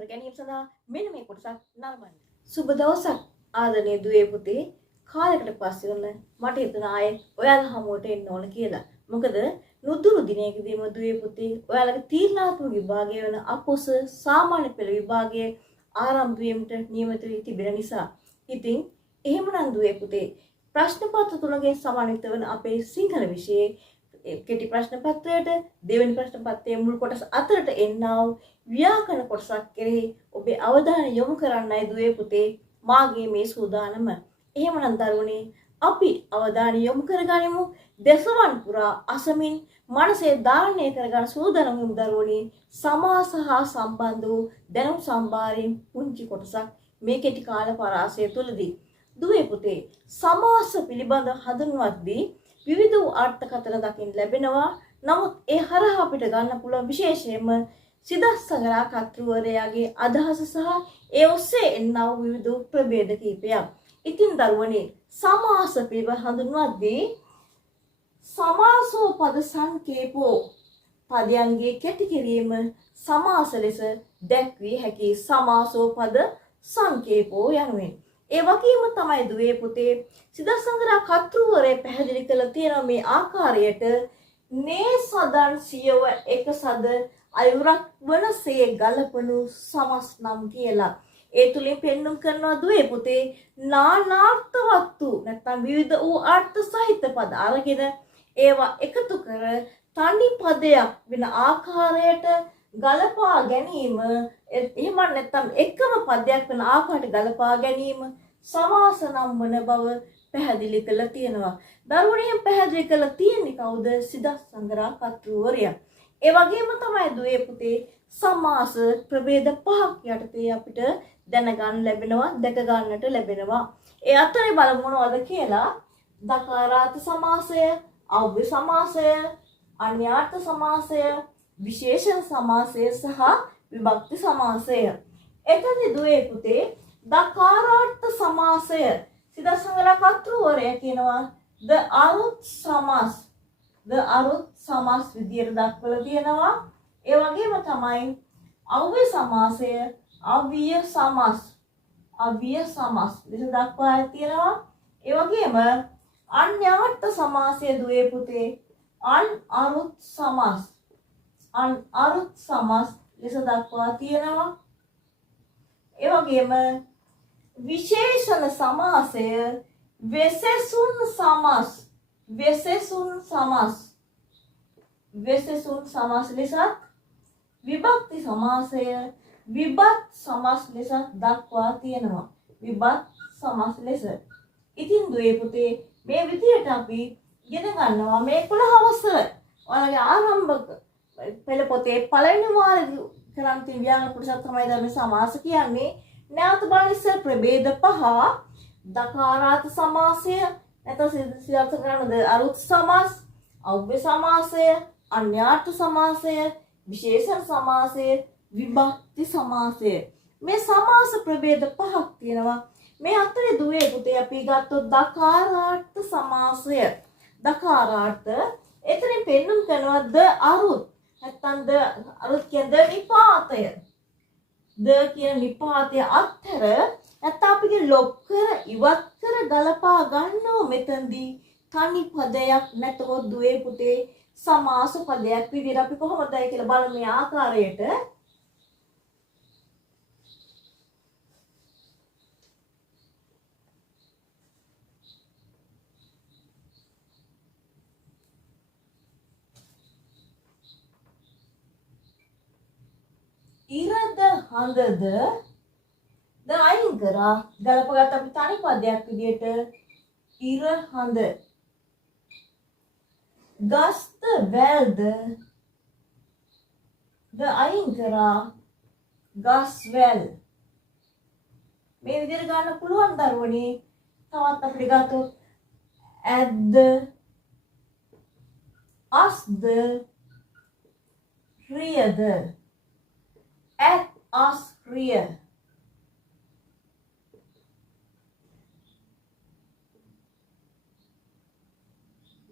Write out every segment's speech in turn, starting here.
කර ගැනීම සඳහා මෙන්න මේ කොටසක් නරඹන්න. සුබ දවසක් ආදරණීය දුවේ පුතේ. කාලයකට පස්සේ ඔන්න මට හිතුණා ආයේ ඔයාලා හමුවට එන්න ඕන කියලා. මොකද නුදුරු දිනයකදීම දුවේ පුතේ ඔයාලගේ තීරණාත්මක විභාගය වෙන අපොස සාමාන්‍ය පෙළ විභාගයේ ආරම්භ වීමට නියමිත වී තිබෙන නිසා. ඉතින් එහෙමනම් දුවේ පුතේ ප්‍රශ්න පත්‍ර තුනකින් සමන්විත වන අපේ සිංහල විෂයේ කෙටි ප්‍රශ්න පත්‍රයට දෙවෙනි ප්‍රශ්න පත්‍රයේ මුල් කොටස අතරට එන්නා වූ ව්‍යාකරණ කොටසක් කෙරෙහි ඔබේ අවධානය යොමු කරන්නයි දුවේ පුතේ මාගේ මේ සූදානම. එහෙමනම් දරුවනේ අපි අවධානය යොමු කරගනිමු දසවන් පුරා අසමින් මනසේ ධාරණය කරගන්න සූදානම් වූ දරුවනේ සමාස හා සම්බන්ධ වූ දැනුම් සම්භාරයෙන් පුංචි කොටසක් මේ කෙටි කාල පරාසය තුලදී. දුවේ පුතේ සමාස පිළිබඳ හඳුන්වද්දී විවිධ වූ අර්ථකථන දකින්න ලැබෙනවා. නමුත් ඒ හරහා අපිට ගන්න පුළුවන් විශේෂයෙන්ම සිදස්සගරා කර්තෘවරයාගේ අදහස සහ ඒ ඔස්සේ එන්නා වූ විවිධ ප්‍රභේද කීපයක්. ඉතින් දරුවනේ සමාස පිළිබඳ හඳුන්වද්දී සමාසෝ පද සංකේපෝ පදයන්ගේ කෙටි කිරීම සමාස ලෙස දැක්විය හැකි සමාසෝ පද සංකේපෝ යනුවෙන්. ඒ වගේම තමයි දුවේ පුතේ සිදස්සගරා කර්තෘවරයා පැහැදිලි කළ තියෙන මේ ආකාරයට නේ සදන් සියව එක සද අයුරක් වනසේ ගලපනු සමස් නම් කියලා. ඒ තුලින් පෙන්눔 කරනවා දුවේ පුතේ නානාර්ථවත් වූ නැත්නම් විවිධ වූ අර්ථ සහිත පද අරගෙන ඒවා එකතු කර තනි පදයක් වෙන ආකාරයට ගලපා ගැනීම එහෙම නැත්නම් එකම පදයක් වෙන ආකාරයට ගලපා ගැනීම සමාස නම් වන බව පැහැදිලි කරලා තියෙනවා. දරුවනේ පැහැදිලි කරලා තියෙන්නේ කවුද? සිදස්සගරා කර්තෘවරයා. ඒ වගේම තමයි දුවේ පුතේ සමාස ප්‍රභේද පහක් යටතේ අපිට දැනගන්න ලැබෙනවා, දැක ගන්නට ලැබෙනවා. ඒ අතරේ බලමු මොනවද කියලා. දකාරාර්ථ සමාසය, අව්‍ය සමාසය, අන්‍යාර්ථ සමාසය, විශේෂණ සමාසය සහ විභක්ති සමාසය. එතනදී දුවේ පුතේ දකාරාර්ථ සමාසය සිදස්සගරා කර්තෘවරයා කියනවා ද අරුත් සමාස්. ද අරුත් සමාස් විදියට දක්වලා තියෙනවා. ඒ වගේම තමයි අව්‍ය සමාසය අව්‍ය සමාස්. අව්‍ය සමාස් විදියට දක්වලා තියෙනවා. ඒ වගේම අන්‍යාර්ථ සමාසය දුවේ පුතේ අන් අරුත් සමාස්. අන් අරුත් සමාස් ලෙස දක්වලා තියෙනවා. ඒ වගේම විශේෂණ සමාසය වෙසෙසුන් සමාස්. වෙසෙසුන් සමාස්. වෙසෙසුන් සමාස් ලෙසත් විභක්ති සමාසය විභත් සමාස් ලෙස දක්වා තියෙනවා. විභත් සමාස් ලෙස. ඉතින් දුවේ පුතේ මේ විදියට අපි ඉගෙන ගන්නවා මේ 11 වසර ඔයාලගේ ආරම්භක පෙළ පොතේ පළවෙනි වාරේ කරන් තියෙන ව්‍යාකරණ කොටස තමයි ධර්ම සමාස කියන්නේ. නැවත බලන්න ඉස්සර ප්‍රභේද පහ දකාරාර්ථ සමාසය නැත්නම් සිද්ධාර්ථ කරනද අරුත් සමාස්, අව්‍ය සමාසය, අන්‍යාර්ථ සමාසය, විශේෂණ සමාසය, විභක්ති සමාසය. මේ සමාස ප්‍රභේද පහක් තියෙනවා. මේ අතරේ දුවේ පුතේ අපි ගත්තොත් දකාරාර්ථ සමාසය. දකාරාර්ථ එතනින් පෙන්눔 කරනවා ද අරුත් නැත්නම් ද අරුත් කියන්නේ නිපාතය. ද කියන නිපාතය අත්තර නැත්නම් අපි ලොක් කර ඉවත් කර ගලපා ගන්නව මෙතනදී තනි පදයක් නැතොත් දුවේ පුතේ සමාස පදයක් විදිහට අපි කොහොමදයි කියලා බලමු මේ ආකාරයට. ඉරද හඳද ද අයින් කරා ගලපගත් අපි තනි පදයක් විදිහට ඉර හඳ. ගස්ත වැල්ද ද අයින් කරා ගස් වැල්. මේ විදිහට ගන්න පුළුවන් දරුවනේ. තවත් අපිට ගත්තොත් ඇද්ද අස්ද රියද. at as රිය.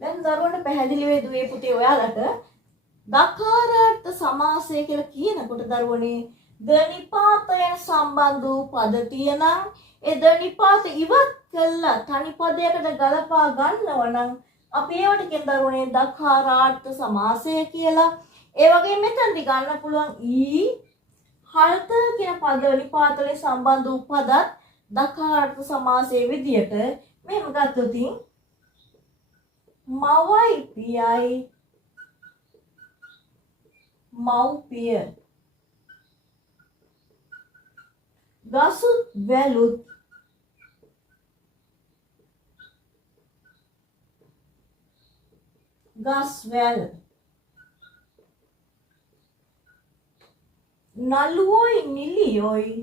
දැන් දරුවන්ට පැහැදිලි වේ දුවේ පුතේ ඔයාලට දකාරාර්ථ සමාසය කියලා කියනකොට දරුවනේ ද නිපාතයෙන් සම්බන්ධ වූ පද තියෙනම් ඒ ද නිපාත ඉවත් කළා තනි පදයකට ගලපා ගන්නව නම් අපි ඒවට කියන දරුවනේ දකාරාර්ථ සමාසය කියලා. ඒ වගේ මෙතනදි ගන්න පුළුවන් ඊ හල්ත කියන පද නිපාත වලින් සම්බන්ධ වූ පදත් දකාරාර්ථ සමාසයේ විදියට මෙහෙම ගත්තොත් මවයි පියයි මව්පිය ගසුත් වැලුත් ගස්වැල් නළුවොයි නිලියොයි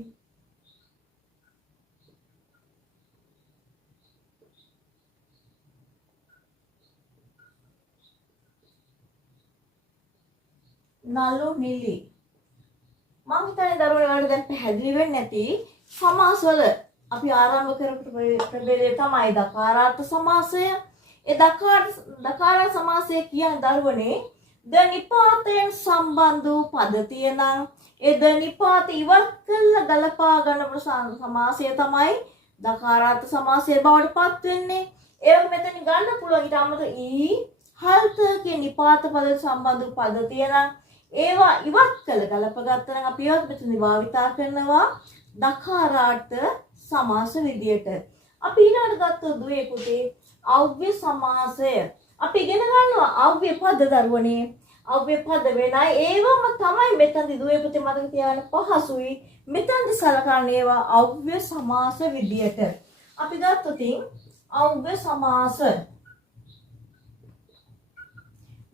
නළු නිලි මම හිතන්නේ දරුවනේ වලට දැන් පැහැදිලි වෙන්නේ නැති සමාසවල අපි ආරම්භ කරපු ප්‍රභේදය තමයි දකාරාර්ථ සමාසය. ඒ දකාර සමාසය කියන දරුවනේ ද නිපාතයෙන් සම්බන්ධ වූ පද තියෙනම් ඒ ද නිපාත ඉවත් කළ ගලපා ගන්න සමාසය තමයි දකාරාර්ථ සමාසය බවට පත් වෙන්නේ. ඒක මෙතන ගන්න පුළුවන් ඊට අමතර ඊ හල්ත කියන නිපාත පද සම්බන්ධ වූ පද තියෙනම් ඒවා ඉවත් කළ ගලප ගත්තා නම් අපි ඒවත් මෙතනදී භාවිතා කරනවා දකාරාර්ථ සමාස විදියට. අපි ඊළඟට ගත්තොත් දුවේ පුතේ අව්‍ය සමාසය. අපි ඉගෙන ගන්නවා අව්‍ය පද දරුවනේ. අව්‍ය පද වෙනයි ඒවම තමයි මෙතනදී දුවේ පුතේ මතක තියාගන්න පහසුයි. මෙතනදී සලකන්නේ ඒවා අව්‍ය සමාස විදියට. අපි ගත්තොත් අව්‍ය සමාස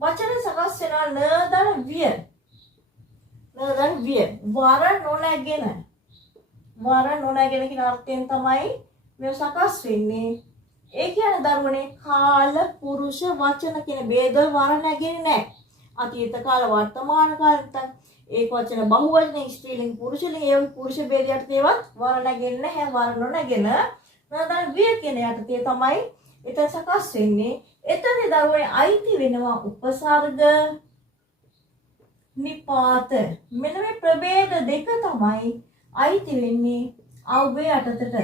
වචන සකස් වෙනවා නදන විය. නදන විය. වර නොනැගෙන කියන අර්ථයෙන් තමයි මේ සකස් වෙන්නේ. ඒ කියන්නේ දරුවනේ කාල පුරුෂ වචන කියන ભેදවල වර නැගෙන්නේ නැහැ. අතීත කාල වර්තමාන කාල නැත්නම් ඒක වචන බහුවචන ස්ත්‍රීලිංග පුරුෂලිංග ඒ පුරුෂ ભેදයට තේවත් වර නැගෙන්නේ නැහැ. වර නොනැගෙන නදන විය කියන යටතේ තමයි එතන සකස් වෙන්නේ. එතනදී දරුවනේ අයිති වෙනවා උපසර්ග නිපාත. මෙන්න මේ ප්‍රභේද දෙක තමයි අයිති වෙන්නේ අව්‍ය යටතට.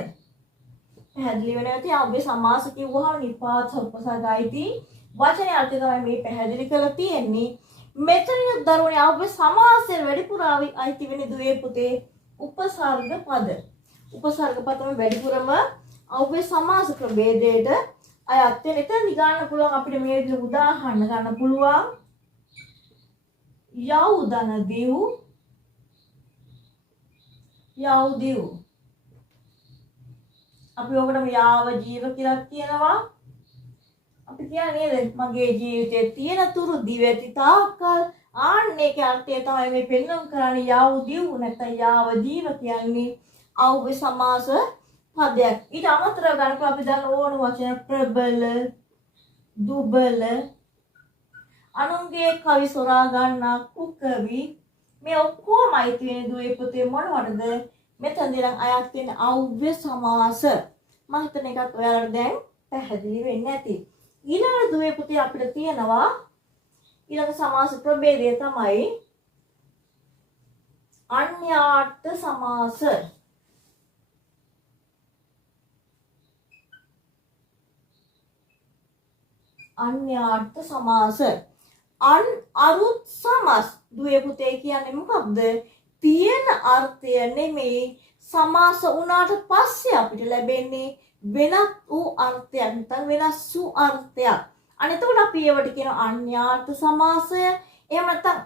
පැහැදිලි වෙනවා ඇති අව්‍ය සමාස කිව්වහම නිපාත උපසර්ග අයිති වචනේ අර්ථය තමයි මේ පැහැදිලි කරලා තියෙන්නේ. මෙතන දරුවනේ අව්‍ය සමාසයේ වැඩිපුර අයිති වෙන්නේ දුවේ පුතේ උපසර්ග පද. උපසර්ග පද තමයි වැඩිපුරම අව්‍ය සමාස ප්‍රභේදයට අයත් වෙන. එතනදි ගන්න පුළුවන් අපිට මේ විදිහට උදාහරණ ගන්න පුළුවන්. යවුදන දිව් යවුදිව්. අපි ඔකටම යාව ජීව කියලා කියනවා. අපි කියන්නේ නේද මගේ ජීවිතේ තියෙන තුරු දිවෙති තාක්කල් ආන්නේක අර්ථය තමයි මේ පෙන්වන්න කරන්නේ යවුදිව් නැත්නම් යාව ජීව කියන්නේ අව්‍ය සමාස පදයක්. ඊට අමතරව ගන්නකොට අපි දැන් ඕන වචන ප්‍රබල දුබල අනුන්ගේ කවි සොරා ගන්නා කුකවි මේ ඔක්කොම අයිති වෙන දුවේ පුතේ මොනවටද? මෙතනදී නම් අයත් වෙන අව්‍ය සමාස. මම හිතන එකත් ඔයාලට දැන් පැහැදිලි වෙන්නේ නැති. ඊළඟ දුවේ පුතේ අපිට තියෙනවා ඊළඟ සමාස ප්‍රභේදය තමයි අන්‍යාර්ථ සමාස. අන්‍යාර්ථ සමාස. අරුත් සමාස දුවේ පුතේ කියන්නේ මොකක්ද? තියෙන අර්ථය නෙමෙයි සමාස වුණාට පස්සේ අපිට ලැබෙන්නේ වෙනත් වූ අර්ථයක් නැත්නම් වෙනස් වූ අර්ථයක්. අනිතකොට අපි ඒවට කියන අන්‍යාර්ථ සමාසය එහෙම නැත්නම්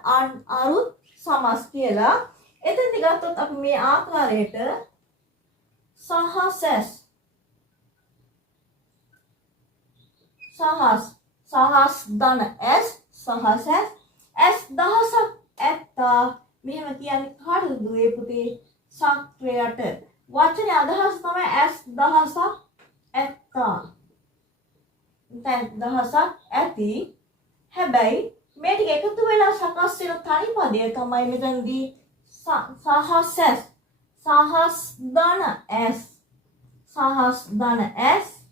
අරුත් සමාස කියලා. එතෙන්දි ගත්තොත් අපි මේ ආකාරයට සහසස් සහස් ධන s සහසස් s දහසක් ඇත්තා. මෙහෙම කියන්නේ කාටද දුවේ පුතේ? සක්‍රයට. වචනේ අදහස තමයි s දහසක් ඇත්තා. දැන් දහසක් ඇති. හැබැයි මේ ටික එකතු වෙලා සකස් වෙන තනි පදය තමයි මෙතනදී සහසස්. සහස් ධන s සහස් ධන s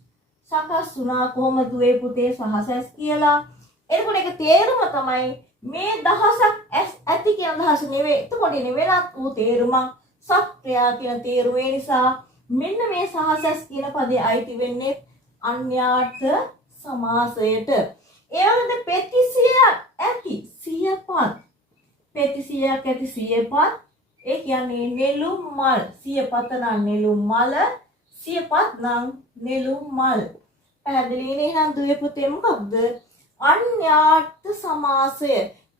සකස් වුණා කොහොමද දුවේ පුතේ සහසස් කියලා. එතකොට ඒක තේරුම තමයි මේ දහසක් ඇති කියන අදහස නෙවෙයි. එතකොට වෙනත් වූ තේරුමක් සක්‍රියා කියන තේරුමේ නිසා මෙන්න මේ සහසස් කියන පදේ අයිති වෙන්නේ අන්‍යාර්ථ සමාසයට. ඒ වගේම පෙති 100ක් ඇති 100 පද. පෙති 100ක් ඇති 100 පද. ඒ කියන්නේ නෙළුම් මල් 100 පත නම් නෙළුම් මල 100 පත් නම් නෙළුම් මල්. පැහැදිලි නේ? එහෙනම් දුවේ පුතේ මොකක්ද? අන්‍යාර්ථ සමාසය.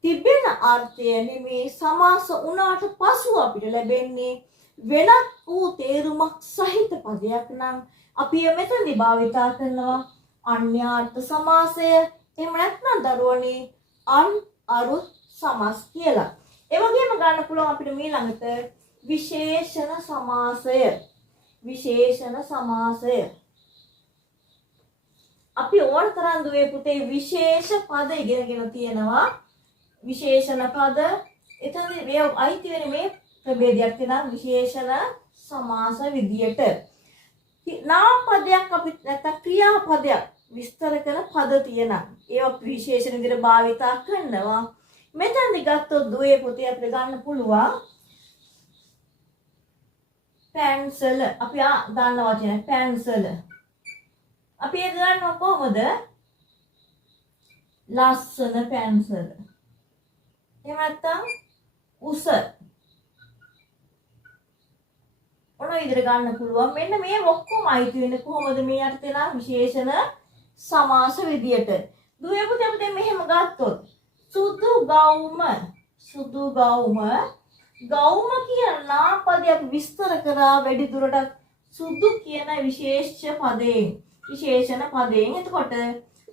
තිබෙන අර්ථය නෙමේ සමාස වුණාට පසු අපිට ලැබෙන්නේ වෙනත් වූ තේරුමක් සහිත පදයක් නම් අපි මෙතනදී භාවිතා කරනවා අන්‍යාර්ථ සමාසය. එහෙම නැත්නම් දරුවනේ අරුත් සමාස කියලා. ඒ වගේම ගන්න පුළුවන් අපිට ඊළඟට විශේෂණ සමාසය. විශේෂණ සමාසය. අපි ඕන තරම් දුවේ පුතේ විශේෂ පද ඉගෙනගෙන තියෙනවා. විශේෂණ පද එතනදී මේ අයිති වෙන මේ ප්‍රභේදයක් තියෙනවා විශේෂණ සමාස විදියට. නාම පදයක් අපි නැත්නම් ක්‍රියාපදයක් විස්තර කරන පද තියෙනවා. ඒවා විශේෂණ විදියට භාවිතා කරනවා. මෙතනදී ගත්තොත් දුවේ පුතේ අපිට ගන්න පුළුවන් පැන්සල. අපි දන්න වචනය පැන්සල. අපි ඒක ගන්නව කොහොමද? ලස්සන පැන්සල. එහෙම නැත්නම් උස. ඔන්න විදිහට ගන්න පුළුවන්. මෙන්න මේ ඔක්කොම අයිති වෙන්නේ කොහොමද මේ අර්ථය නම් විශේෂණ සමාස විදියට. දුවේ පුතේ අපිට මෙහෙම ගත්තොත් සුදු ගවුම. සුදු ගවුම. ගවුම කියන නාමපදය අපි විස්තර කරා වැඩි දුරටත් සුදු කියන විශේෂ පදයෙන්. විශේෂණ පදයෙන්. එතකොට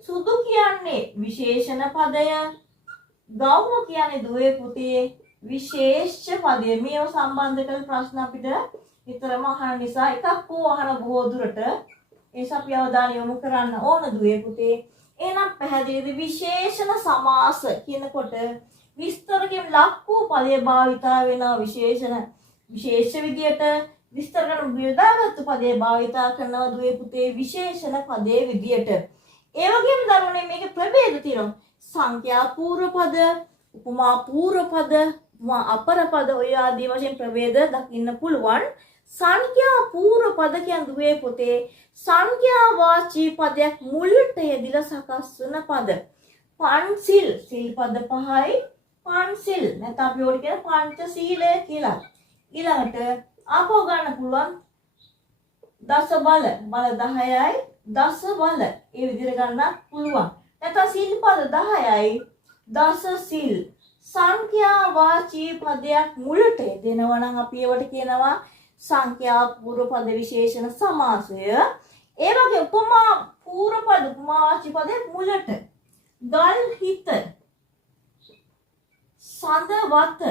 සුදු කියන්නේ විශේෂණ පදය. ගවුම කියන්නේ දුවේ පුතේ විශේෂ පදය. මේව සම්බන්ධ කරලා ප්‍රශ්න අපිට විතරම අහන නිසා එකක් හෝ අහන බොහෝ දුරට ඒස අපි අවධානය යොමු කරන්න ඕන දුවේ පුතේ. එහෙනම් පැහැදිලිද විශේෂණ සමාස කියනකොට විස්තර කියන ලක් වූ පදයේ භාවිතා වෙන විශේෂ විදියට විස්තර කරන බෙදාගත්තු පදයේ භාවිතා කරනවා දුවේ පුතේ විශේෂණ පදයේ විදියට. ඒ වගේම දරුවනේ මේක ප්‍රභේද තියෙනවා. සංඛ්‍යා පූර්ව පද, උපමා පූර්ව පද, උපමා අපර පද ඔය ආදී වශයෙන් ප්‍රභේද දකින්න පුළුවන්. සංඛ්‍යා පූර්ව පද කියන දුවේ පුතේ සංඛ්‍යා වාචී පදයක් මුලට යෙදিলা සකස් වන පද. පන්සිල් සිල් පද 5යි පන්සිල් නැත්නම් අපි ඕකට කියන පංචශීලය කියලා. ඊළඟට ආපහු ගන්න පුළුවන් දස බල 10යි දස බල. ඒ විදිහට ගන්න පුළුවන්. නැත්නම් සිල් පද 10යි දස සිල්. සංඛ්‍යා වාචී පදයක් මුලට දෙනවා නම් අපි ඒවට කියනවා සංඛ්‍යා පූර්ව පද විශේෂණ සමාසය. ඒ වගේ උපමා පූර්ව පද උපමා වාචී පදයක් මුලට ගල් හිත සඳ වත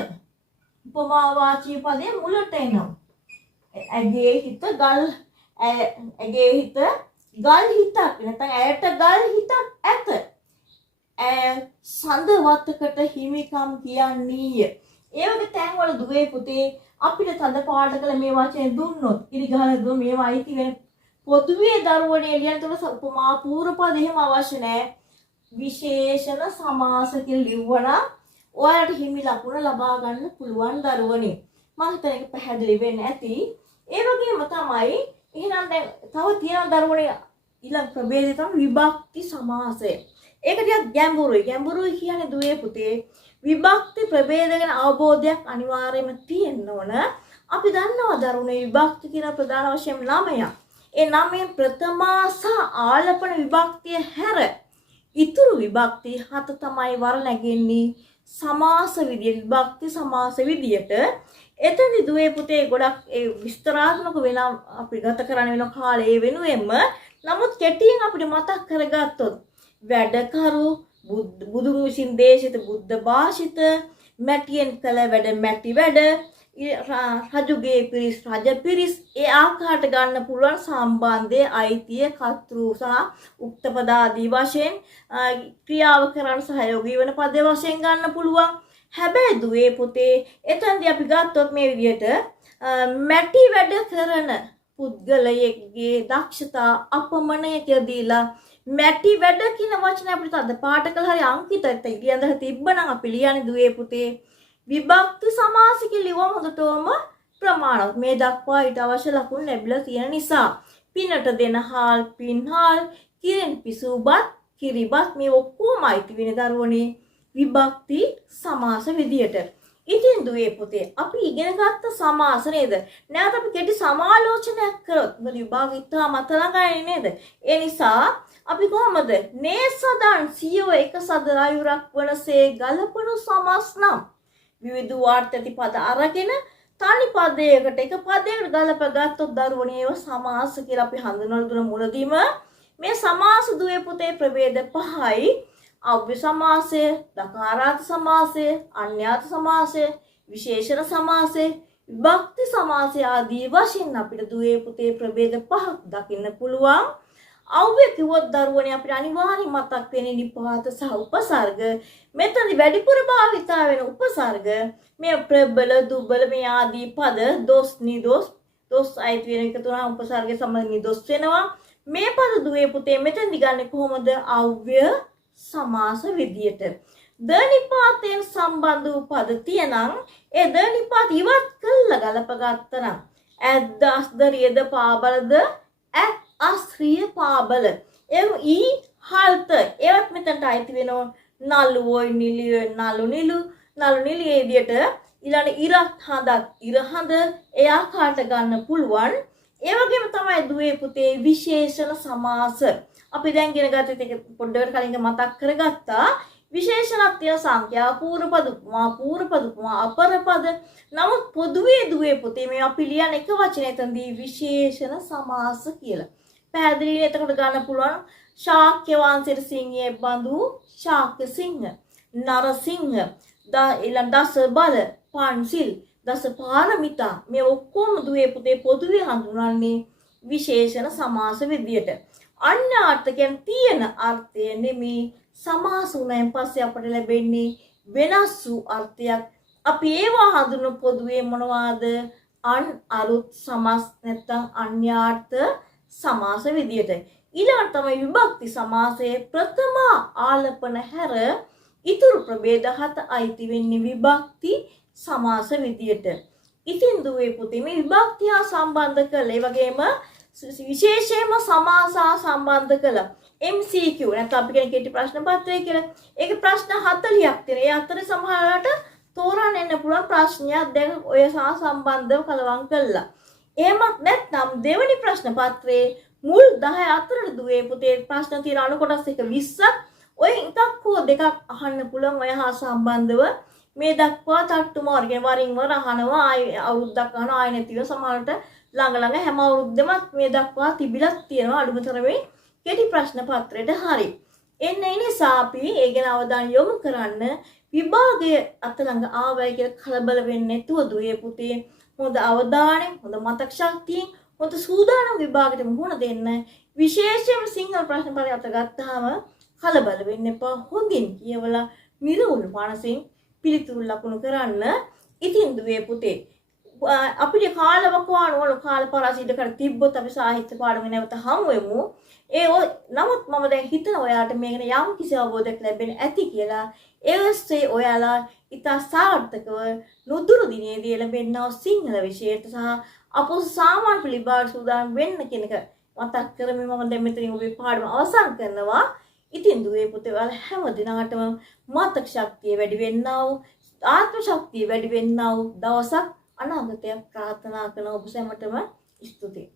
උපමා වාචී පදයේ මුලට එනවා. ඇගේ හිත ගල් හිතක් නැත්නම් ඇයට ගල් හිතක් ඇත. සඳ වතකට හිමිකම් කියන්නේය. ඒ වගේ තැන්වල දුවේ පුතේ අපිට තද පාඩ කළ මේ වචනේ දුන්නොත් ඉරි ගහලා දුන්න මේවා අයිති වෙන පොදුවේ දරුවනේ එළියන්තර උපමා පූර්ව පද එහෙම අවශ්‍ය නැහැ. විශේෂණ සමාස කියලා ලිව්වනම් ඔයාලට හිමි ලකුණ ලබා ගන්න පුළුවන් දරුවනේ. මම හිතන එක පැහැදිලි වෙන්න ඇති. ඒ වගේම තමයි එහෙනම් දැන් තව තියෙන දරුවනේ ඊළඟ ප්‍රභේදය තමයි විභක්ති සමාසය. ඒක ටිකක් ගැඹුරුයි. ගැඹුරුයි කියන්නේ දුවේ පුතේ විභක්ති ප්‍රභේද ගැන අවබෝධයක් අනිවාර්යයෙන්ම තියෙන්න ඕන. අපි දන්නවා දරුවනේ විභක්ති කියන ප්‍රධාන වශයෙන් 9ක්. ඒ 9 ප්‍රථමා සහ ආලපන විභක්තිය හැර ඉතුරු විභක්ති 7 තමයි වර නැගෙන්නේ සමාස විදියට විභක්ති සමාස විදියට. එතනදි දුවේ පුතේ ගොඩක් ඒ විස්තරාත්මක වෙන අපි ගත කරන්න වෙන කාලය වෙනුවෙන්ම නමුත් කෙටියෙන් අපිට මතක් කරගත්තොත් වැඩකරු බුදුන් විසින් දේශිත බුද්ධ භාෂිත මැටියෙන් කළ වැඩ මැටි වැඩ රජුගේ පිරිස් රජ පිරිස් ඒ ආකාරයට ගන්න පුළුවන් සම්බන්ධයේ අයිතිය කර්තෘ සහ උක්ත පද ආදී වශයෙන් ක්‍රියාව කරන සහයෝගී වෙන පද වශයෙන් ගන්න පුළුවන්. හැබැයි දුවේ පුතේ එතනදී අපි ගත්තොත් මේ විදිහට මැටි වැඩ කරන පුද්ගලයෙක්ගේ දක්ෂතා අපමණය කියලා දීලා මැටි වැඩ කියන වචනේ අපිට අද පාඩ කළා හරි අංකිතයට ඉලියඳ තිබ්බනම් අපි ලියන්නේ දුවේ පුතේ විභක්ති සමාස කියලා ලියුවම හොඳටම ප්‍රමාණවත්. මේ දක්වා ඊට අවශ්‍ය ලකුණු ලැබිලා තියෙන නිසා පිනට දෙන හාල් පින්හාල් කිරෙන් පිසුබත් කිරිබත් මේ ඔක්කොම අයිති වෙන දරුවනේ විභක්ති සමාස විදියට. ඉතින් දුවේ පුතේ අපි ඉගෙන ගත්ත සමාස නේද? නැවත අපි කෙටි සමාලෝචනයක් කරොත් මොකද විභාග ඉතාමත් ළඟයි නේද? ඒ නිසා අපි කොහොමද නේසදන් සියව එක සද ආයුරක් වනසේ ගලපනු සමාස් නම් විවිධ වාර්ථති පද අරගෙන තනි පදයකට එක පදයකට ගලප ගත්තොත් දරුවනේ ඒව සමාස කියලා අපි හඳුන්වලා දුන මුලදීම මේ සමාස දුවේ පුතේ ප්‍රභේද පහයි. අව්‍ය සමාසය, දකාරාර්ථ සමාසය, අන්‍යාර්ථ සමාසය, විශේෂණ සමාසය, විභක්ති සමාසය ආදී වශයෙන් අපිට දුවේ පුතේ ප්‍රභේද පහක් දකින්න පුළුවන්. අව්‍ය කිව්වොත් දරුවනේ අපිට අනිවාර්යයෙන් මතක් වෙන්නේ නිපාත සහ උපසර්ග. මෙතනදි වැඩිපුර භාවිතා වෙන උපසර්ග මේ ප්‍රබල දුබල මේ ආදී පද දොස් නිදොස් දොස් අයිති වෙන එක තුන උපසර්ගයේ සම්බන්ධ නිදොස් වෙනවා. මේ පද දුවේ පුතේ මෙතෙන්දි ගන්නේ කොහොමද? අව්‍ය සමාස විදියට. ද නිපාතයෙන් සම්බන්ධ වූ පද තියනම් ඒ ද නිපාත ඉවත් කළා ගලප ගත්තනම් ඇද්ද අස්දරියද පාබලද ඇත් අස්ත්‍රිය පාබල ඊ හල්ත ඒවත් මෙතනට අයිති වෙනවා. නළුවෝයි නිලිය නළු නිලු ඒ විදියට ඊළඟ ඉරත් හඳත් ඉරහඳ ඒ ආකාරයට ගන්න පුළුවන්. ඒ වගේම තමයි දුවේ පුතේ විශේෂණ සමාස. අපි දැන් ඉගෙන ගත්තත් ඒක පොඩ්ඩකට කලින් මතක් කරගත්තා. විශේෂණක් තියෙන සංඛ්‍යා පූර්වපද උපමා අපරපද. නමුත් පොදුවේ දුවේ පුතේ මේ අපි ලියන එක වචනේ තන්දී විශේෂණ සමාස කියලා. පැහැදිලිව එතකොට ගන්න පුළුවන් ශාක්‍ය වංශයේ සිංහයේ බඳු ශාක්‍ය සිංහ, නරසිංහ, දස බල, පන්සිල්, දස පාරමිතා මේ ඔක්කොම දුවේ පුතේ පොදුවේ හඳුන්වන්නේ විශේෂණ සමාස විදියට. අන්‍ය අර්ථ කියන්නේ තියෙන අර්ථය නෙමේ සමාස උනයන් පස්සේ අපට ලැබෙන්නේ වෙනස් වූ අර්ථයක්. අපි ඒවා හඳුනන පොදුවේ මොනවාද? අන් අරුත් සමාස නැත්නම් අන්‍යාර්ථ සමාස විදියට. ඊළඟට තමයි විභක්ති සමාසයේ ප්‍රථම ආලපන හැර ඉතුරු ප්‍රභේද හත අයිති වෙන්නේ විභක්ති සමාස විදියට. ඉතින් දුවේ පුතේ මේ විභක්තිය සම්බන්ධ කළ ඒ වගේම විශේෂයෙන්ම සමාසා සම්බන්ධ කළ MCQ නැත්නම් අපි කියන කෙටි ප්‍රශ්න පත්‍රය කියලා. ඒකේ ප්‍රශ්න 40ක් තියෙනවා. ඒ අතරේ සමහරවිට තෝරන්න එන්න පුළුවන් ප්‍රශ්නයක් දැන් ඔය සම්බන්ධව කලවම් කළා. එහෙමත් නැත්නම් දෙවෙනි ප්‍රශ්න පත්‍රයේ මුල් 10 අතරට දුවේ පුතේ ප්‍රශ්න තියෙන අණු කොටස් එක 20ක් ඔය එකක් හෝ දෙකක් අහන්න පුළුවන් ඔය හා සම්බන්ධව මේ දක්වා තට්ටු මාර්ගෙන් වරින් වර අහනවා. ආයි අවුරුද්දක් අහනවා ආයි නැතිව සමහරවිට ළඟ හැම අවුරුද්දෙම මේ දක්වා තිබිලා තියෙනවා අඩුමතරමේ කෙටි ප්‍රශ්න පත්‍රයට හරි. එන්න ඒ නිසා අපි ඒ ගැන අවධානය යොමු කරන්න විභාගයේ අත ළඟ ආවයි කියලා කලබල වෙන්නේ නැතුව දුවේ පුතේ හොඳ අවධානයෙන් හොඳ මතක ශක්තියෙන් හොඳ සූදානම් විභාගයට මුහුණ දෙන්න. විශේෂයෙන්ම සිංහල ප්‍රශ්න පත්‍රය අත ගත්තාම කලබල වෙන්න එපා. හොඳින් කියවලා මිරවුල් මනසින් පිළිතුරු ලකුණු කරන්න. ඉතින් දුවේ පුතේ අපිට කාලවකවාන වල කාල පරාසීද කර තිබ්බොත් අපි සාහිත්‍ය පාඩමේ නැවත හමු වෙමු. නමුත් මම දැන් හිතන ඔයාලට මේක යම් කිසි අවබෝධයක් ලැබෙන්න ඇති කියලා. ඒ ඔස්සේ ඔයාලා ඉතා සාර්ථකව නුදුරු දිනේදී ලැබෙනා සිංහල විෂයට සහ අපොස සාමාන්‍ය පිළිබාඩ සූදානම් වෙන්න කියන එක මතක් කරමින් මම දැන් මෙතනින් ඔබේ පාඩම අවසන් කරනවා. ඉතින් දුවේ පුතේ ඔයාලා හැම දිනකටම මතක ශක්තිය වැඩි වෙන්නා වූ ආත්ම ශක්තිය වැඩි වෙන්නා වූ දවසක් අනාගතයක් ප්‍රාර්ථනා කරන ඔබ සැමටම ස්තුතියි.